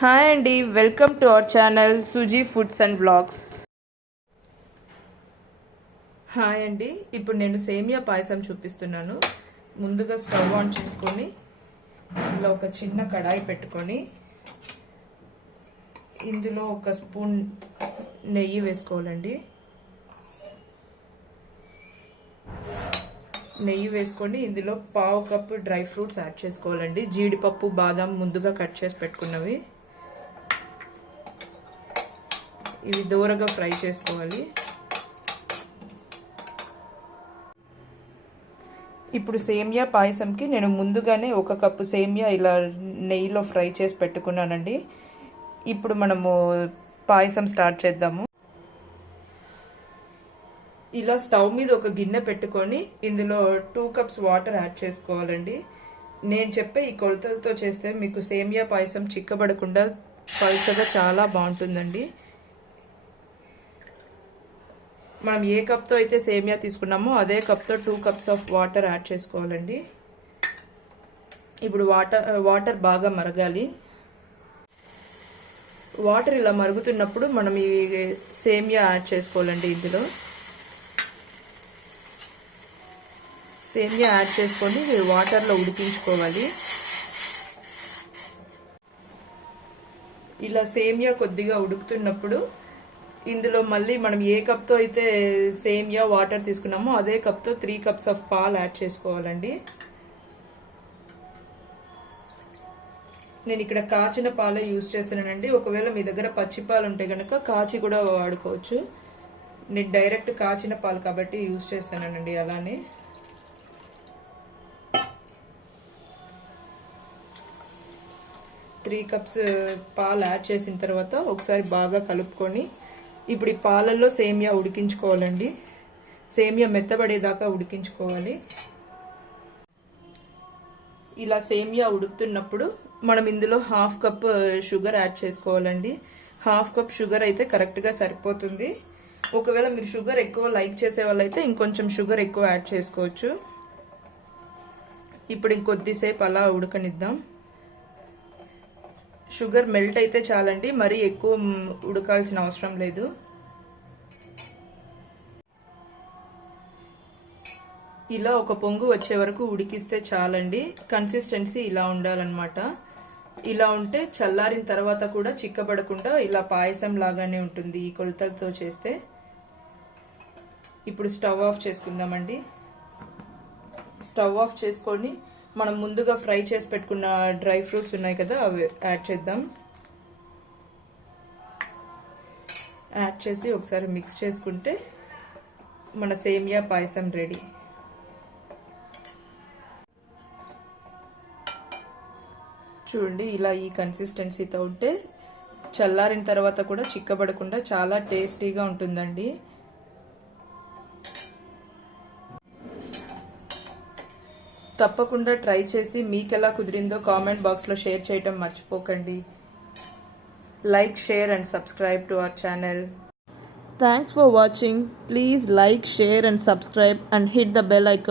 Hi అండి, welcome to our channel Suji foods and vlogs. Hi అండి, ఇప్పుడు నేను సేమియా పాయసం చూపిస్తున్నాను. ముందుగా స్టవ్ ఆన్ చేసుకొని ఇలా ఒక చిన్న కడాయి పెట్టుకొని ఇందులో ఒక స్పూన్ నెయ్యి వేసుకోవాలండి. నెయ్యి వేసుకొని ఇందులో పావు కప్పు డ్రై ఫ్రూట్స్ యాడ్ చేసుకోవాలండి. జీడిపప్పు, బాదం ముందుగా కట్ చేసి పెట్టుకున్నవి. ఇవి దూరగా ఫ్రై చేసుకోవాలి. ఇప్పుడు సేమియా పాయసంకి నేను ముందుగానే ఒక కప్పు సేమియా ఇలా నెయ్యిలో ఫ్రై చేసి పెట్టుకున్నానండి. ఇప్పుడు మనము పాయసం స్టార్ట్ చేద్దాము. ఇలా స్టవ్ మీద ఒక గిన్నె పెట్టుకొని ఇందులో 2 కప్స్ వాటర్ యాడ్ చేసుకోవాలండి. నేను చెప్పే ఈ కొలతలతో చేస్తే మీకు సేమియా పాయసం చిక్కబడకుండా పల్చగా చాలా బాగుంటుందండి. మనం ఏ కప్తో అయితే సేమియా తీసుకున్నామో అదే కప్తో 2 కప్స్ ఆఫ్ వాటర్ యాడ్ చేసుకోవాలండి. ఇప్పుడు వాటర్ బాగా మరగాలి. వాటర్ ఇలా మరుగుతున్నప్పుడు మనం ఈ సేమియా యాడ్ చేసుకోవాలండి. ఇందులో సేమియా యాడ్ చేసుకొని వాటర్లో ఉడికించుకోవాలి. ఇలా సేమియా కొద్దిగా ఉడుకుతున్నప్పుడు ఇందులో మళ్ళీ మనం ఏ కప్తో అయితే సేమియా వాటర్ తీసుకున్నామో అదే కప్తో 3 కప్స్ ఆఫ్ పాలు యాడ్ చేసుకోవాలండి. నేను ఇక్కడ కాచిన పాలే యూజ్ చేస్తున్నానండి. ఒకవేళ మీ దగ్గర పచ్చి పాలు ఉంటే కనుక కాచి కూడా వాడుకోవచ్చు. నేను డైరెక్ట్ కాచిన పాలు కాబట్టి యూజ్ చేస్తానండి. అలానే 3 కప్స్ పాలు యాడ్ చేసిన తర్వాత ఒకసారి బాగా కలుపుకొని ఇప్పుడు ఈ పాలల్లో సేమియా ఉడికించుకోవాలండి. సేమియా మెత్తబడేదాకా ఉడికించుకోవాలి. ఇలా సేమియా ఉడుకుతున్నప్పుడు మనం ఇందులో 1/2 కప్ షుగర్ యాడ్ చేసుకోవాలండి. 1/2 కప్ షుగర్ అయితే కరెక్ట్గా సరిపోతుంది. ఒకవేళ మీరు షుగర్ ఎక్కువ లైక్ చేసే వాళ్ళైతే ఇంకొంచెం షుగర్ ఎక్కువ యాడ్ చేసుకోవచ్చు. ఇప్పుడు ఇంకొద్దిసేపు అలా ఉడకనిద్దాం. షుగర్ మెల్ట్ అయితే చాలండి, మరీ ఎక్కువ ఉడకాల్సిన అవసరం లేదు. ఇలా ఒక పొంగు వచ్చే వరకు ఉడికిస్తే చాలండి. కన్సిస్టెన్సీ ఇలా ఉండాలన్నమాట. ఇలా ఉంటే చల్లారిన తర్వాత కూడా చిక్కబడకుండా ఇలా పాయసం లాగానే ఉంటుంది ఈ కొలతలతో చేస్తే. ఇప్పుడు స్టవ్ ఆఫ్ చేసుకుందామండి. స్టవ్ ఆఫ్ చేసుకొని మనం ముందుగా ఫ్రై చేసి పెట్టుకున్న డ్రై ఫ్రూట్స్ ఉన్నాయి కదా, అవి యాడ్ చేద్దాం. యాడ్ చేసి ఒకసారి మిక్స్ చేసుకుంటే మన సేమియా పాయసం రెడీ. చూడండి, ఇలా ఈ కన్సిస్టెన్సీతో ఉంటే చల్లారిన తర్వాత కూడా చిక్కబడకుండా చాలా టేస్టీగా ఉంటుందండి. తప్పకుండా ట్రై చేసి మీకు ఎలా కుదిరిందో కామెంట్ బాక్స్లో షేర్ చేయటం మర్చిపోకండి. Like, share and subscribe to our channel. Thanks for watching. Please like, share and subscribe and hit the bell icon.